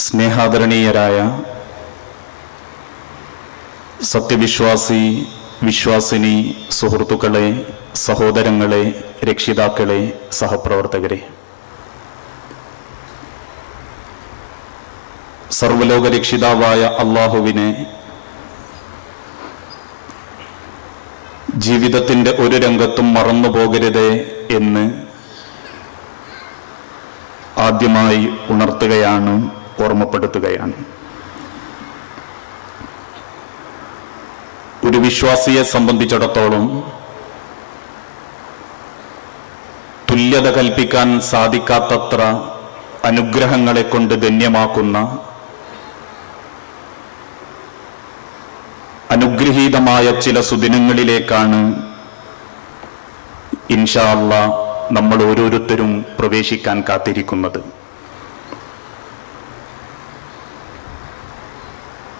സ്നേഹാദരണീയരായ സത്യവിശ്വാസി വിശ്വാസിനി സുഹൃത്തുക്കളെ, സഹോദരങ്ങളെ, രക്ഷിതാക്കളെ, സഹപ്രവർത്തകരെ, സർവലോക രക്ഷിതാവായ അള്ളാഹുവിനെ ജീവിതത്തിൻ്റെ ഒരു രംഗത്തും മറന്നുപോകരുത് എന്ന് ആദ്യമായി ഉണർത്തുകയാണ്, ഓർമ്മപ്പെടുത്തുകയാണ്. ഒരു വിശ്വാസിയെ സംബന്ധിച്ചിടത്തോളം തുല്യത കൽപ്പിക്കാൻ സാധിക്കാത്തത്ര അനുഗ്രഹങ്ങളെ കൊണ്ട് ധന്യമാക്കുന്ന അനുഗ്രഹീതമായ ചില സുദിനങ്ങളിലേക്കാണ് ഇൻഷാ അല്ലാഹ് നമ്മൾ ഓരോരുത്തരും പ്രവേശിക്കാൻ കാത്തിരിക്കുന്നത്.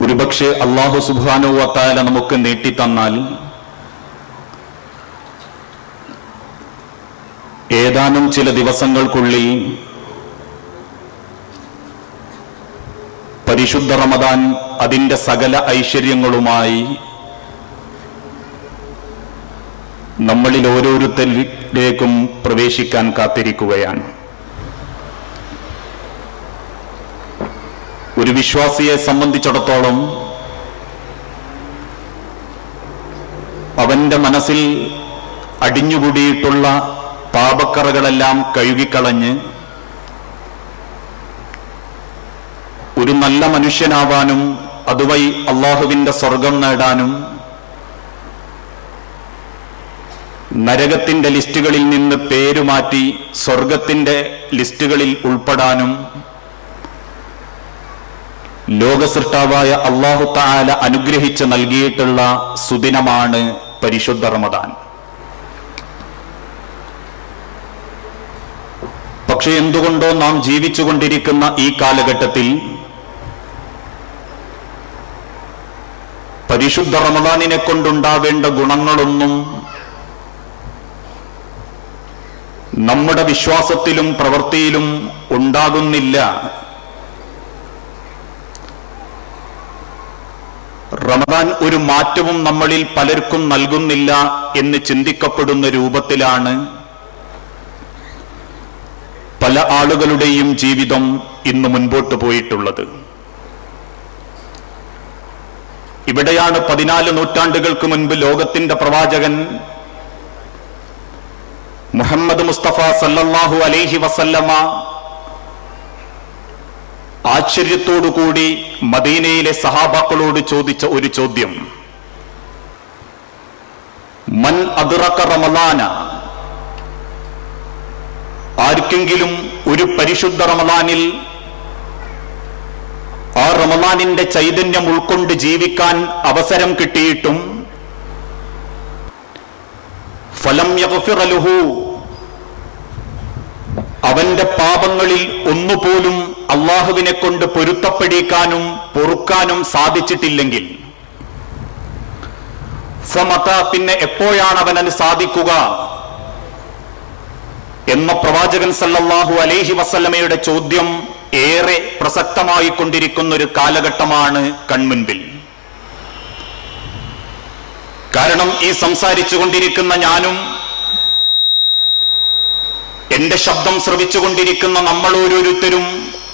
ഒരുപക്ഷെ അല്ലാഹു സുബ്ഹാനഹു വ തആല നമുക്ക് നീട്ടിത്തന്നാൽ ഏതാനും ചില ദിവസങ്ങൾക്കുള്ളിൽ പരിശുദ്ധ റമദാൻ അതിൻ്റെ സകല ഐശ്വര്യങ്ങളുമായി നമ്മളിൽ ഓരോരുത്തരിലേക്കും പ്രവേശിക്കാൻ കാത്തിരിക്കുകയാണ്. ഒരു വിശ്വാസിയെ സംബന്ധിച്ചിടത്തോളം അവന്റെ മനസ്സിൽ അടിഞ്ഞുകൂടിയിട്ടുള്ള പാപക്കറകളെല്ലാം കഴുകിക്കളഞ്ഞ് ഒരു നല്ല മനുഷ്യനാവാനും അതുവഴി അള്ളാഹുവിന്റെ സ്വർഗം നേടാനും നരകത്തിന്റെ ലിസ്റ്റുകളിൽ നിന്ന് പേരുമാറ്റി സ്വർഗത്തിന്റെ ലിസ്റ്റുകളിൽ ഉൾപ്പെടാനും ലോകസൃഷ്ടാവായ അല്ലാഹു തആല അനുഗ്രഹിച്ച് നൽകിയിട്ടുള്ള സുദിനമാണ് പരിശുദ്ധ റമദാൻ. പക്ഷെ എന്തുകൊണ്ടോ നാം ജീവിച്ചുകൊണ്ടിരിക്കുന്ന ഈ കാലഘട്ടത്തിൽ പരിശുദ്ധ റമദാനിനെ കൊണ്ടുണ്ടാവേണ്ട ഗുണങ്ങളൊന്നും നമ്മുടെ വിശ്വാസത്തിലും പ്രവൃത്തിയിലും ഉണ്ടാകുന്നില്ല. റമദാൻ ഒരു മാറ്റവും നമ്മളിൽ പലർക്കും നൽകുന്നില്ല എന്ന് ചിന്തിക്കപ്പെടുന്ന രൂപത്തിലാണ് പല ആളുകളുടെയും ജീവിതം ഇന്ന് മുൻപോട്ട് പോയിട്ടുള്ളത്. ഇവിടെയാണ് 14 നൂറ്റാണ്ടുകൾക്ക് മുൻപ് ലോകത്തിന്റെ പ്രവാചകൻ മുഹമ്മദ് മുസ്തഫ സല്ലല്ലാഹു അലൈഹി വസല്ലമ ആശ്ചര്യത്തോടുകൂടി മദീനയിലെ സഹാബാക്കളോട് ചോദിച്ച ഒരു ചോദ്യം, മൻ അദ്റക റമളാന, ആർക്കെങ്കിലും ഒരു പരിശുദ്ധ റമളാനിൽ ആ റമളാനിന്റെ ചൈതന്യം ഉൾക്കൊണ്ട് ജീവിക്കാൻ അവസരം കിട്ടിയിട്ടും ഫലം യഗ്ഫിർ ലഹു, അവന്റെ പാപങ്ങളിൽ ഒന്നുപോലും അള്ളാഹുവിനെ കൊണ്ട് പൊരുത്തപ്പെടിക്കാനും പൊറുക്കാനും സാധിച്ചിട്ടില്ലെങ്കിൽ ഫമത, പിന്നെ എപ്പോഴാണ് അവനത് സാധിക്കുക എന്ന പ്രവാചകൻ സല്ലല്ലാഹു അലൈഹി വസല്ലമയുടെ ചോദ്യം ഏറെ പ്രസക്തമായി കൊണ്ടിരിക്കുന്ന ഒരു കാലഘട്ടമാണ് കൺമുൻപിൽ. കാരണം ഈ സംസാരിച്ചു കൊണ്ടിരിക്കുന്ന ഞാനും എന്റെ ശബ്ദം ശ്രവിച്ചുകൊണ്ടിരിക്കുന്ന നമ്മൾ ഓരോരുത്തരും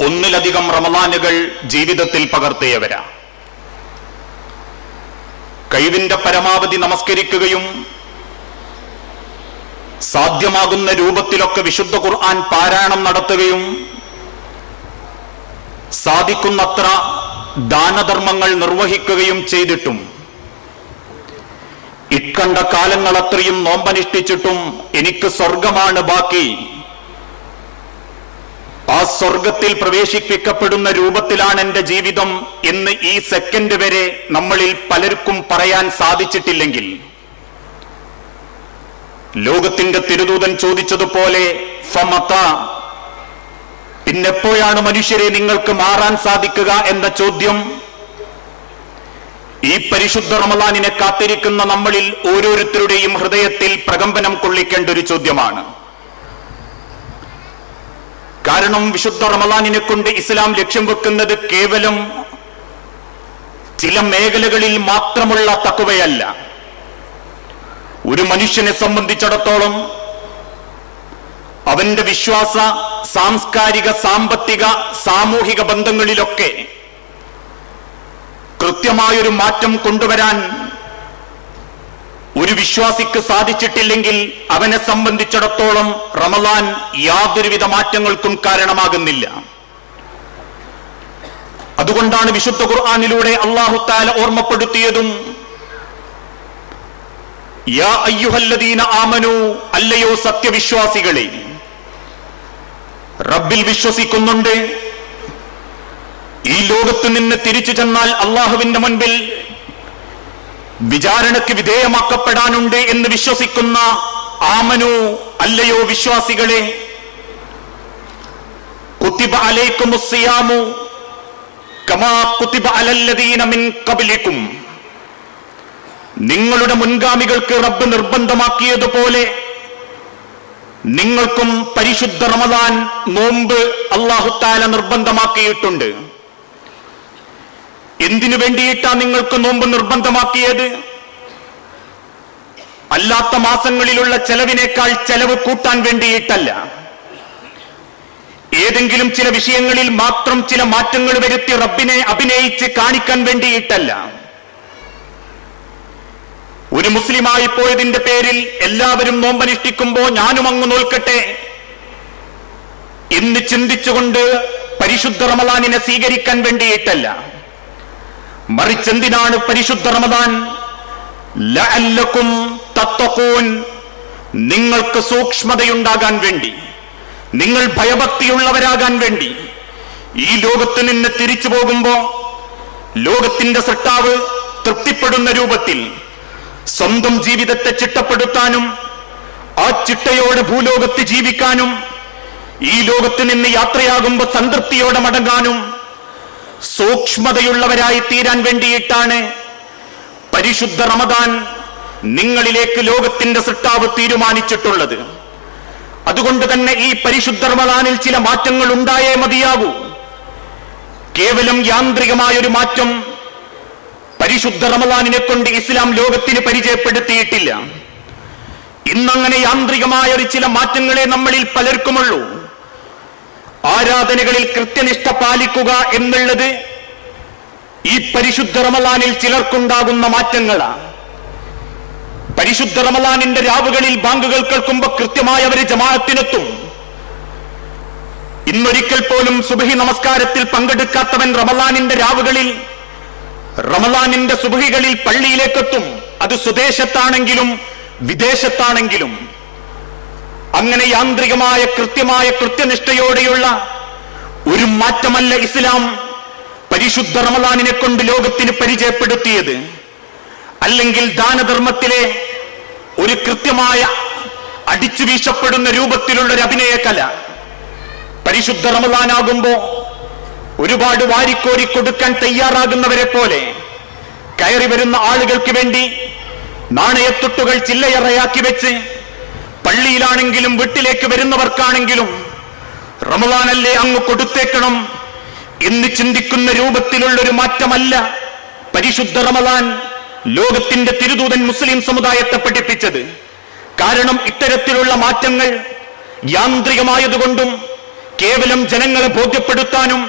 ഒന്നിലധികം റമളാനുകൾ ജീവിതത്തിൽ പകർത്തിയവരാ. കഴിവിന്റെ പരമാവധി നമസ്കരിക്കുകയും സാധ്യമാകുന്ന രൂപത്തിലൊക്കെ വിശുദ്ധ ഖുർആൻ പാരായണം നടത്തുകയും സാധിക്കുന്നത്ര ദാനധർമ്മങ്ങൾ നിർവഹിക്കുകയും ചെയ്തിട്ടും ഇക്കണ്ട കാലങ്ങൾ അത്രയും നോമ്പനുഷ്ഠിച്ചിട്ടും എനിക്ക് സ്വർഗമാണ് ബാക്കി, ആ സ്വർഗത്തിൽ പ്രവേശിപ്പിക്കപ്പെടുന്ന രൂപത്തിലാണ് എന്റെ ജീവിതം എന്ന് ഈ സെക്കൻഡ് വരെ നമ്മളിൽ പലർക്കും പറയാൻ സാധിച്ചിട്ടില്ലെങ്കിൽ, ലോകത്തിന്റെ തിരുദൂതൻ ചോദിച്ചതുപോലെ ഫമത, പിന്നെപ്പോഴാണ് മനുഷ്യരെ നിങ്ങൾക്ക് മാറാൻ സാധിക്കുക എന്ന ചോദ്യം ഈ പരിശുദ്ധ റമളാനിനെ കാത്തിരിക്കുന്ന നമ്മളിൽ ഓരോരുത്തരുടെയും ഹൃദയത്തിൽ പ്രകമ്പനം കൊള്ളിക്കേണ്ട ഒരു ചോദ്യമാണ്. കാരണം വിശുദ്ധ റമദാനിനെ കൊണ്ട് ഇസ്ലാം ലക്ഷ്യം വെക്കുന്നത് കേവലം ചില മേഖലകളിൽ മാത്രമുള്ള തഖ്വയല്ല. ഒരു മനുഷ്യനെ സംബന്ധിച്ചിടത്തോളം അവന്റെ വിശ്വാസ, സാംസ്കാരിക, സാമ്പത്തിക, സാമൂഹിക ബന്ധങ്ങളിലൊക്കെ കൃത്യമായൊരു മാറ്റം കൊണ്ടുവരാൻ ഒരു വിശ്വാസിക്ക് സാധിച്ചിട്ടില്ലെങ്കിൽ അവനെ സംബന്ധിച്ചിടത്തോളം റമദാൻ യാതൊരുവിധ മാറ്റങ്ങൾക്കും കാരണമാകുന്നില്ല. അതുകൊണ്ടാണ് വിശുദ്ധ ഖുർആനിലൂടെ അല്ലാഹു തആല ഓർമ്മപ്പെടുത്തിയതും യാ അയ്യുഹല്ലദീന ആമനൂ, അല്ലയോ സത്യവിശ്വാസികളെ, റബ്ബിൽ വിശ്വസിക്കുന്നുണ്ട്, ഈ ലോകത്ത് നിന്ന് തിരിച്ചു ചെന്നാൽ അള്ളാഹുവിന്റെ മുൻപിൽ വിചാരണയ്ക്ക് വിധേയമാക്കപ്പെടാനുണ്ട് എന്ന് വിശ്വസിക്കുന്ന ആമനു, അല്ലയോ വിശ്വാസികളെ, കുതിബ അലൈക്കുമുസ് സിയാമു കമാ കുതിബ അലല്ലദീന മിൻ ഖബ്ലികും, നിങ്ങളുടെ മുൻഗാമികൾക്ക് റബ്ബ് നിർബന്ധമാക്കിയതുപോലെ നിങ്ങൾക്കും പരിശുദ്ധ റമദാൻ നോമ്പ് അല്ലാഹു തആല നിർബന്ധമാക്കിയിട്ടുണ്ട്. എന്തിനു വേണ്ടിയിട്ടാ നിങ്ങൾക്ക് നോമ്പ് നിർബന്ധമാക്കിയത്? അല്ലാത്ത മാസങ്ങളിലുള്ള ചെലവിനേക്കാൾ ചെലവ് കൂട്ടാൻ വേണ്ടിയിട്ടല്ല, ഏതെങ്കിലും ചില വിഷയങ്ങളിൽ മാത്രം ചില മാറ്റങ്ങൾ വരുത്തി റബ്ബിനെ അഭിനയിച്ച് കാണിക്കാൻ വേണ്ടിയിട്ടല്ല. ഒരു മുസ്ലിമായി പോയതിന്റെ പേരിൽ എല്ലാവരും നോമ്പനുഷ്ഠിക്കുമ്പോ ഞാനും അങ്ങ് നോൽക്കട്ടെ എന്ന് ചിന്തിച്ചുകൊണ്ട് പരിശുദ്ധ റമദാനിനെ സ്വീകരിക്കാൻ വേണ്ടിയിട്ടല്ല. മറിച്ചെന്തിനാണ് പരിശുദ്ധ റമദാൻ? ലഅല്ലക്കും തത്തഖൂൻ, നിങ്ങൾക്ക് സൂക്ഷ്മതയുണ്ടാകാൻ വേണ്ടി, നിങ്ങൾ ഭയഭക്തിയുള്ളവരാകാൻ വേണ്ടി. ഈ ലോകത്ത് നിന്ന് തിരിച്ചു പോകുമ്പോ ലോകത്തിന്റെ സൃഷ്ടാവ് തൃപ്തിപ്പെടുന്ന രൂപത്തിൽ സ്വന്തം ജീവിതത്തെ ചിട്ടപ്പെടുത്താനും ആ ചിട്ടയോടെ ഭൂലോകത്ത് ജീവിക്കാനും ഈ ലോകത്ത് നിന്ന് യാത്രയാകുമ്പോ സംതൃപ്തിയോടെ മടങ്ങാനും സൂക്ഷ്മതയുള്ളവരായി തീരാൻ വേണ്ടിയിട്ടാണ് പരിശുദ്ധ റമദാൻ നിങ്ങളിലേക്ക് ലോകത്തിന്റെ സൃഷ്ടാവ് തീരുമാനിച്ചിട്ടുള്ളത്. അതുകൊണ്ട് തന്നെ ഈ പരിശുദ്ധ റമദാനിൽ ചില മാറ്റങ്ങൾ ഉണ്ടായേ മതിയാവൂ. കേവലം യാന്ത്രികമായൊരു മാറ്റം പരിശുദ്ധ റമദാനിനെ കൊണ്ട് ഇസ്ലാം ലോകത്തിന് പരിചയപ്പെടുത്തിയിട്ടില്ല. ഇന്നങ്ങനെ യാന്ത്രികമായ ഒരു ചില മാറ്റങ്ങളെ നമ്മളിൽ പലർക്കുമുള്ളൂ. ആരാധനകളിൽ കൃത്യനിഷ്ഠ പാലിക്കുക എന്നുള്ളത് ഈ പരിശുദ്ധ റമദാനിൽ ചിലർക്കുണ്ടാകുന്ന മാറ്റങ്ങളാണ്. പരിശുദ്ധ റമദാനിന്റെ രാവുകളിൽ ബാങ്കുകൾ കേൾക്കുമ്പോൾ കൃത്യമായി അവര് ജമാഅത്തിനെത്തും. ഇന്നൊരിക്കൽ പോലും സുബ്ഹി നമസ്കാരത്തിൽ പങ്കെടുക്കാത്തവൻ റമദാനിന്റെ രാവുകളിൽ, റമദാനിന്റെ സുബ്ഹികളിൽ പള്ളിയിലേക്കെത്തും. അത് സ്വദേശത്താണെങ്കിലും വിദേശത്താണെങ്കിലും. അങ്ങനെ യാന്ത്രികമായ കൃത്യമായ കൃത്യനിഷ്ഠയോടെയുള്ള ഒരു മാറ്റമല്ല ഇസ്ലാം പരിശുദ്ധ റമദാനിനെ കൊണ്ട് ലോകത്തിന് പരിചയപ്പെടുത്തിയത്. അല്ലെങ്കിൽ ദാനധർമ്മത്തിലെ ഒരു കൃത്യമായ അടിച്ചു വീശപ്പെടുന്ന രൂപത്തിലുള്ള ഒരു അഭിനയ കല. പരിശുദ്ധ റമദാനാകുമ്പോ ഒരുപാട് വാരിക്കോരി കൊടുക്കാൻ തയ്യാറാകുന്നവരെ പോലെ കയറി വരുന്ന ആളുകൾക്ക് വേണ്ടി നാണയത്തുട്ടുകൾ ചില്ലയറയാക്കി വെച്ച്, പള്ളിയിലാണെങ്കിലും വീട്ടിലേക്ക് വരുന്നവർക്കാണെങ്കിലും റമദാനല്ലേ അങ്ങ് കൊടുത്തേക്കണം എന്ന് ചിന്തിക്കുന്ന രൂപത്തിലുള്ളൊരു മാറ്റമല്ല പരിശുദ്ധ റമദാൻ ലോകത്തിന്റെ തിരുദൂതൻ മുസ്ലിം സമുദായത്തെ പഠിപ്പിച്ചത്. കാരണം ഇത്തരത്തിലുള്ള മാറ്റങ്ങൾ യാന്ത്രികമായതുകൊണ്ടും കേവലം ജനങ്ങളെ ബോധ്യപ്പെടുത്താനും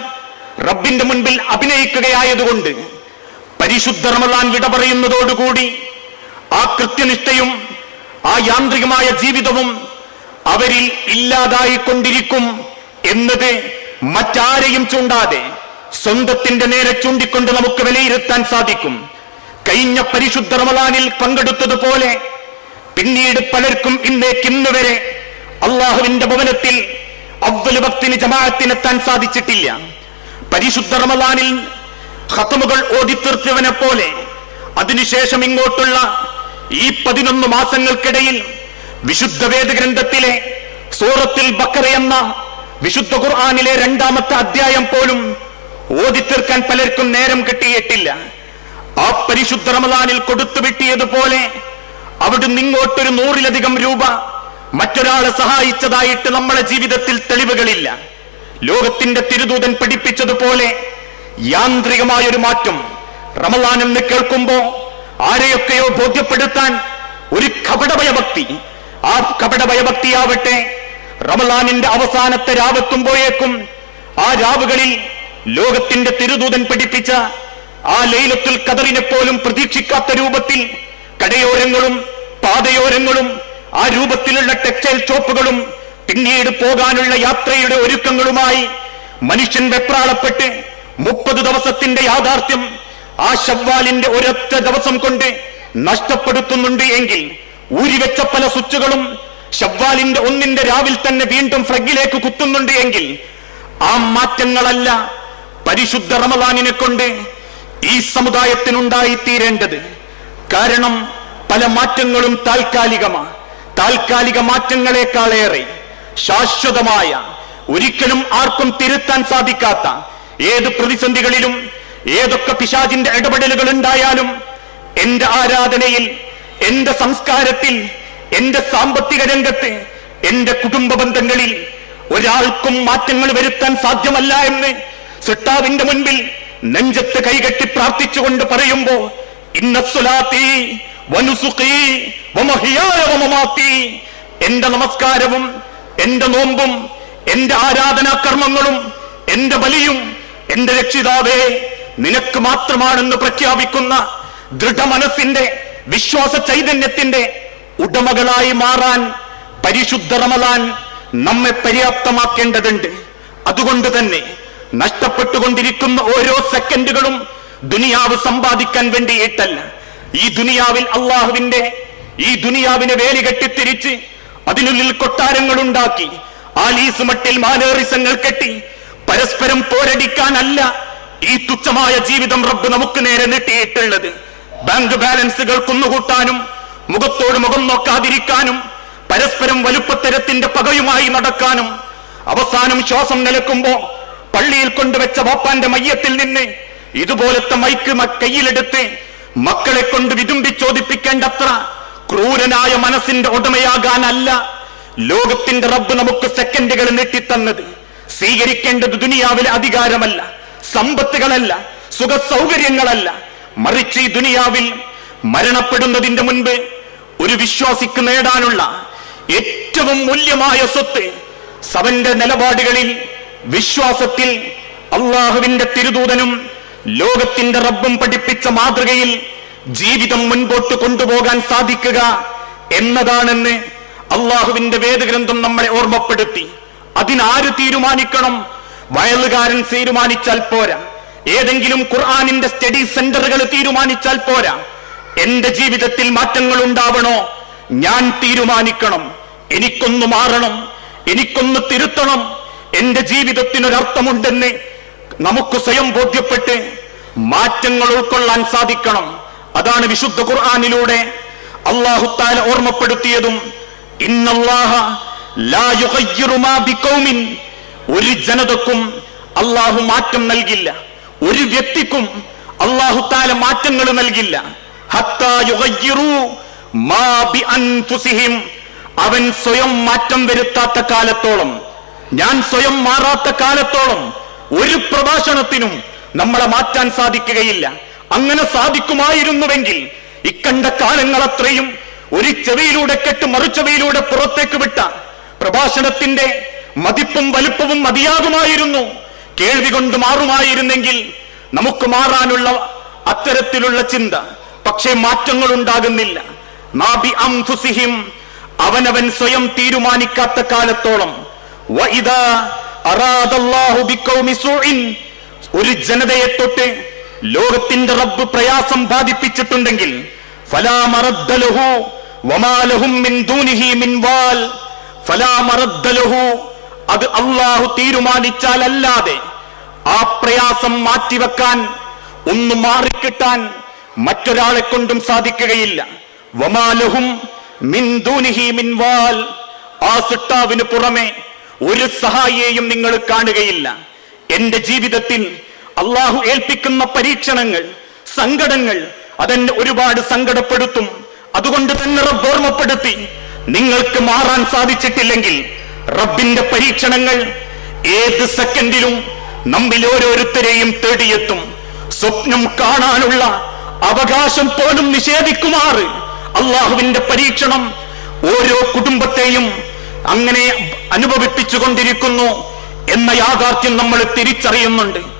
റബ്ബിന്റെ മുൻപിൽ അഭിനയിക്കുകയായതുകൊണ്ട് പരിശുദ്ധ റമദാൻ വിട പറയുന്നതോടുകൂടി ആ കൃത്യനിഷ്ഠയും ആ യാന്ത്രികമായ ജീവിതവും അവരിൽ ഇല്ലാതായിക്കൊണ്ടിരിക്കും എന്നത് മറ്റാരെയും ചൂണ്ടാതെ സ്വന്തത്തിന്റെ നേരെ ചൂണ്ടിക്കൊണ്ട് നമുക്ക് വിലയിരുത്താൻ സാധിക്കും. കഴിഞ്ഞ പരിശുദ്ധ റമദാനിൽ പങ്കെടുത്തതുപോലെ പിന്നീട് പലർക്കും ഇന്ന് വരെ അള്ളാഹുവിന്റെ ഭവനത്തിൽ അവ്വല് വക്തിന് ജമാഅത്തിനെത്താൻ സാധിച്ചിട്ടില്ല. പരിശുദ്ധ റമദാനിൽ ഖത്മുകൾ ഓതിത്തീർത്തവനെ പോലെ അതിനുശേഷം ഇങ്ങോട്ടുള്ള ഈ 11 മാസങ്ങൾക്കിടയിൽ വിശുദ്ധ വേദഗ്രന്ഥത്തിലെ സൂറത്തുൽ ബഖറ എന്ന വിശുദ്ധ ഖുർആനിലെ 2-ാമത്തെ അധ്യായം പോലും ഓതിത്തീർക്കാൻ പലർക്കും നേരം കിട്ടിയിട്ടില്ല. ആ പരിശുദ്ധ റമദാനിൽ കൊടുത്തു വിട്ടിയതുപോലെ അവിടുന്ന് ഇങ്ങോട്ടൊരു 100-ലധികം രൂപ മറ്റൊരാളെ സഹായിച്ചതായിട്ട് നമ്മുടെ ജീവിതത്തിൽ തെളിവുകളില്ല. ലോകത്തിന്റെ തിരുദൂതൻ പഠിപ്പിച്ചതുപോലെ യാന്ത്രികമായൊരു മാറ്റം റമളാൻ എന്ന് കേൾക്കുമ്പോ ആരെയൊക്കെയോ ബോധ്യപ്പെടുത്താൻ ഒരു കപടഭയഭക്തി, ആ കപടഭയഭക്തിയാവട്ടെ റമളാനിന്റെ അവസാനത്തെ രാവെത്തുമ്പോഴേക്കും ആ രാവുകളിൽ ലോകത്തിന്റെ തിരുദൂതൻ പഠിപ്പിച്ച ആ ലൈലത്തുൽ ഖദറിനെ പോലും പ്രതീക്ഷിക്കാത്ത രൂപത്തിൽ കടയോരങ്ങളും പാതയോരങ്ങളും ആ രൂപത്തിലുള്ള ടെക്സ്റ്റൈൽ ഷോപ്പുകളും പിന്നീട് പോകാനുള്ള യാത്രയുടെ ഒരുക്കങ്ങളുമായി മനുഷ്യൻ വെപ്രാളപ്പെട്ട് 30 ദിവസത്തിന്റെ യാഥാർത്ഥ്യം ആ ശവ്വാലിന്റെ ഒരൊറ്റ ദിവസം കൊണ്ട് നഷ്ടപ്പെടുത്തുന്നുണ്ട് എങ്കിൽ ഊരിവെച്ച പല സ്വിച്ചുകളും ശവ്വാലിന്റെ 1 രാവിൽ തന്നെ വീണ്ടും ഫ്ലഗിലേക്ക് കുത്തുന്നുണ്ട് എങ്കിൽ ആ മാറ്റങ്ങളല്ല പരിശുദ്ധ റമളാനിനെ കൊണ്ട് ഈ സമുദായത്തിനുണ്ടായിത്തീരേണ്ടത്. കാരണം പല മാറ്റങ്ങളും താൽക്കാലിക മാറ്റങ്ങളെക്കാളേറെ ശാശ്വതമായ, ഒരിക്കലും ആർക്കും തിരുത്താൻ സാധിക്കാത്ത, ഏത് പ്രതിസന്ധികളിലും ഏതൊക്കെ പിശാചിന്റെ ഇടപെടലുകൾ ഉണ്ടായാലും എന്റെ ആരാധനയിൽ, എന്റെ സംസ്കാരത്തിൽ, എന്റെ സാമ്പത്തിക രംഗത്ത്, എന്റെ കുടുംബ ബന്ധങ്ങളിൽ ഒരാൾക്കും മാറ്റങ്ങൾ വരുത്താൻ സാധ്യമല്ല എന്ന് സൃഷ്ടാവിന്റെ മുൻപിൽ നെഞ്ചത്ത് കൈകെട്ടി പ്രാർത്ഥിച്ചുകൊണ്ട് പറയുമ്പോ ഇന്ന സ്വലാത്തി വനുസുഖി വമഹിയായ വമമാത്തി, എന്റെ നമസ്കാരവും എന്റെ നോമ്പും എന്റെ ആരാധനാ കർമ്മങ്ങളും എന്റെ ബലിയും എന്റെ രക്ഷിതാവേ നിനക്ക് മാത്രമാണെന്ന് പ്രഖ്യാപിക്കുന്ന ദൃഢമനസ്സിന്റെ, വിശ്വാസ ചൈതന്യത്തിന്റെ ഉടമകളായി മാറാൻ പരിശുദ്ധ റമളാൻ നമ്മെ പര്യാപ്തമാക്കേണ്ടതുണ്ട്. അതുകൊണ്ട് തന്നെ നഷ്ടപ്പെട്ടുകൊണ്ടിരിക്കുന്ന ഓരോ സെക്കൻഡുകളും ദുനിയാവ് സമ്പാദിക്കാൻ വേണ്ടിയിട്ടല്ല. ഈ ദുനിയാവിൽ ഈ ദുനിയാവിനെ വേലികെട്ടിത്തിരിച്ച് അതിനുള്ളിൽ കൊട്ടാരങ്ങൾ ഉണ്ടാക്കി ആലീസ് മട്ടിൽ മാനേറിസങ്ങൾ കെട്ടി പരസ്പരം പോരടിക്കാനല്ല ഈ തുച്ഛമായ ജീവിതം റബ്ബ് നമുക്ക് നേരെ നീട്ടിയിട്ടുള്ളത്. ബാങ്ക് ബാലൻസുകൾ കുന്നുകൂട്ടാനും മുഖത്തോട് മുഖം നോക്കാതിരിക്കാനും പരസ്പരം വലുപ്പത്തരത്തിന്റെ പകയുമായി നടക്കാനും അവസാനം ശ്വാസം നിലക്കുമ്പോ പള്ളിയിൽ കൊണ്ടുവച്ച വാപ്പാന്റെ മയ്യത്തിൽ നിന്ന് ഇതുപോലത്തെ മൈക്ക് കയ്യിലെടുത്ത് മക്കളെ കൊണ്ട് വിതുമ്പിച്ചോദിപ്പിക്കേണ്ടത്ര ക്രൂരനായ മനസ്സിന്റെ ഉടമയാകാനല്ല ലോകത്തിന്റെ റബ്ബ് നമുക്ക് സെക്കൻഡുകൾ നീട്ടിത്തന്നത്. സ്വീകരിക്കേണ്ടത് ദുനിയാവിലെ അധികാരമല്ല, സമ്പത്തുകളല്ല, സുഖ സൗകര്യങ്ങളല്ല, മറിച്ച് ഈ ദുനിയാവിൽ മരണപ്പെടുന്നതിന്റെ മുൻപ് ഒരു വിശ്വാസിക്ക് നേടാനുള്ള ഏറ്റവും മൂല്യമായ സ്വത്ത് അവന്റെ നിലപാടുകളിൽ, വിശ്വാസത്തിൽ അള്ളാഹുവിന്റെ തിരുദൂതനും ലോകത്തിന്റെ റബ്ബും പഠിപ്പിച്ച മാതൃകയിൽ ജീവിതം മുൻപോട്ട് കൊണ്ടുപോകാൻ സാധിക്കുക എന്നതാണെന്ന് അള്ളാഹുവിന്റെ വേദഗ്രന്ഥം നമ്മളെ ഓർമ്മപ്പെടുത്തി. അതിനാര് തീരുമാനിക്കണം? വയലുകാരൻ തീരുമാനിച്ചാൽ പോരാ, ഏതെങ്കിലും ഖുർആനിന്റെ സ്റ്റഡി സെന്ററുകൾ തീരുമാനിച്ചാൽ പോരാ. എന്റെ ജീവിതത്തിൽ മാറ്റങ്ങൾ ഉണ്ടാവണോ? ഞാൻ തീരുമാനിക്കണം. എനിക്കൊന്ന് മാറണം, എനിക്കൊന്ന് തിരുത്തണം, എന്റെ ജീവിതത്തിനൊരർത്ഥമുണ്ടെന്ന് നമുക്ക് സ്വയം ബോധ്യപ്പെട്ട് മാറ്റങ്ങൾ ഉൾക്കൊള്ളാൻ സാധിക്കണം. അതാണ് വിശുദ്ധ ഖുർആനിലൂടെ അല്ലാഹു തആല ഓർമ്മപ്പെടുത്തിയതും ഇന്നല്ലാഹ ലാ യുഗയ്യിറു മാ ബിഖൗമിൻ, ഒരു ജനതക്കും അല്ലാഹു മാറ്റം നൽകില്ല, ഒരു വ്യക്തിക്കും അല്ലാഹു തആല മാറ്റങ്ങൾ നൽകില്ല. ഹത്താ യുഗയ്യിറു മാ ബിഅൻഫുസിഹിം, അവൻ സ്വയം മാറ്റം വരുത്താത്ത കാലത്തോളം, ഞാൻ സ്വയം മാറാത്ത കാലത്തോളം ഒരു പ്രഭാഷണത്തിനും നമ്മളെ മാറ്റാൻ സാധിക്കുകയില്ല. അങ്ങനെ സാധിക്കുമായിരുന്നുവെങ്കിൽ ഇക്കണ്ട കാലങ്ങളത്രയും ഒരു ചെവിയിലൂടെ കെട്ട് മറുചെവിയിലൂടെ പുറത്തേക്ക് വിട്ട പ്രഭാഷണത്തിന്റെ മതിപ്പും വലുപ്പവും മതിയാകുമായിരുന്നു. കേൾവി കൊണ്ട് മാറുമായിരുന്നെങ്കിൽ നമുക്ക് മാറാനുള്ള അത്തരത്തിലുള്ള ചിന്ത. പക്ഷേ മാറ്റങ്ങൾ ഉണ്ടാകുന്നില്ല. നാബി അംഫുസിഹിം, അവനവൻ സ്വയം തീരുമാനിക്കാത്ത കാലത്തോളം. വഇദാ അറാദല്ലാഹു ബിഖൗമി സൂഇൻ, ഒരു ജനതയെ തൊട്ട് ലോകത്തിന്റെ റബ്ബ് പ്രയാസം ബാധിപ്പിച്ചിട്ടുണ്ടെങ്കിൽ ഫലാ മറദ്ദ ലഹു വമാ ലഹും മിൻ ദൂനിഹി മിൻ വാൽ, ഫലാ മറദ്ദ ലഹു, അത് അല്ലാഹു തീരുമാനിച്ചാൽ അല്ലാതെ ആ പ്രയാസം മാറ്റിവെക്കാൻ, ഒന്ന് മാറിക്കിട്ടാൻ മറ്റൊരാളെ കൊണ്ടും സാധിക്കുകയില്ല. വമാ ലഹും മിൻ ദൂനിഹി മിൻ വാൽ, ആ സൃഷ്ടാവിന് പുറമെ ഒരു സഹായിയെയും നിങ്ങൾ കാണുകയില്ല. എന്റെ ജീവിതത്തിൽ അള്ളാഹു ഏൽപ്പിക്കുന്ന പരീക്ഷണങ്ങൾ, സങ്കടങ്ങൾ അതെന്നെ ഒരുപാട് സങ്കടപ്പെടുത്തും. അതുകൊണ്ട് തന്നെ റബ്ബ് ഓർമ്മപ്പെടുത്തി, നിങ്ങൾക്ക് മാറാൻ സാധിച്ചിട്ടില്ലെങ്കിൽ റബ്ബിന്റെ പരീക്ഷണങ്ങൾ ഏത് സെക്കൻഡിലും നമ്മിൽ ഓരോരുത്തരെയും തേടിയെത്തും. സ്വപ്നം കാണാനുള്ള അവകാശം പോലും നിഷേധിക്കുമാറ് അള്ളാഹുവിന്റെ പരീക്ഷണം ഓരോ കുടുംബത്തെയും അങ്ങനെ അനുഭവിപ്പിച്ചുകൊണ്ടിരിക്കുന്നു എന്ന യാഥാർത്ഥ്യം നമ്മൾ തിരിച്ചറിയുന്നുണ്ട്.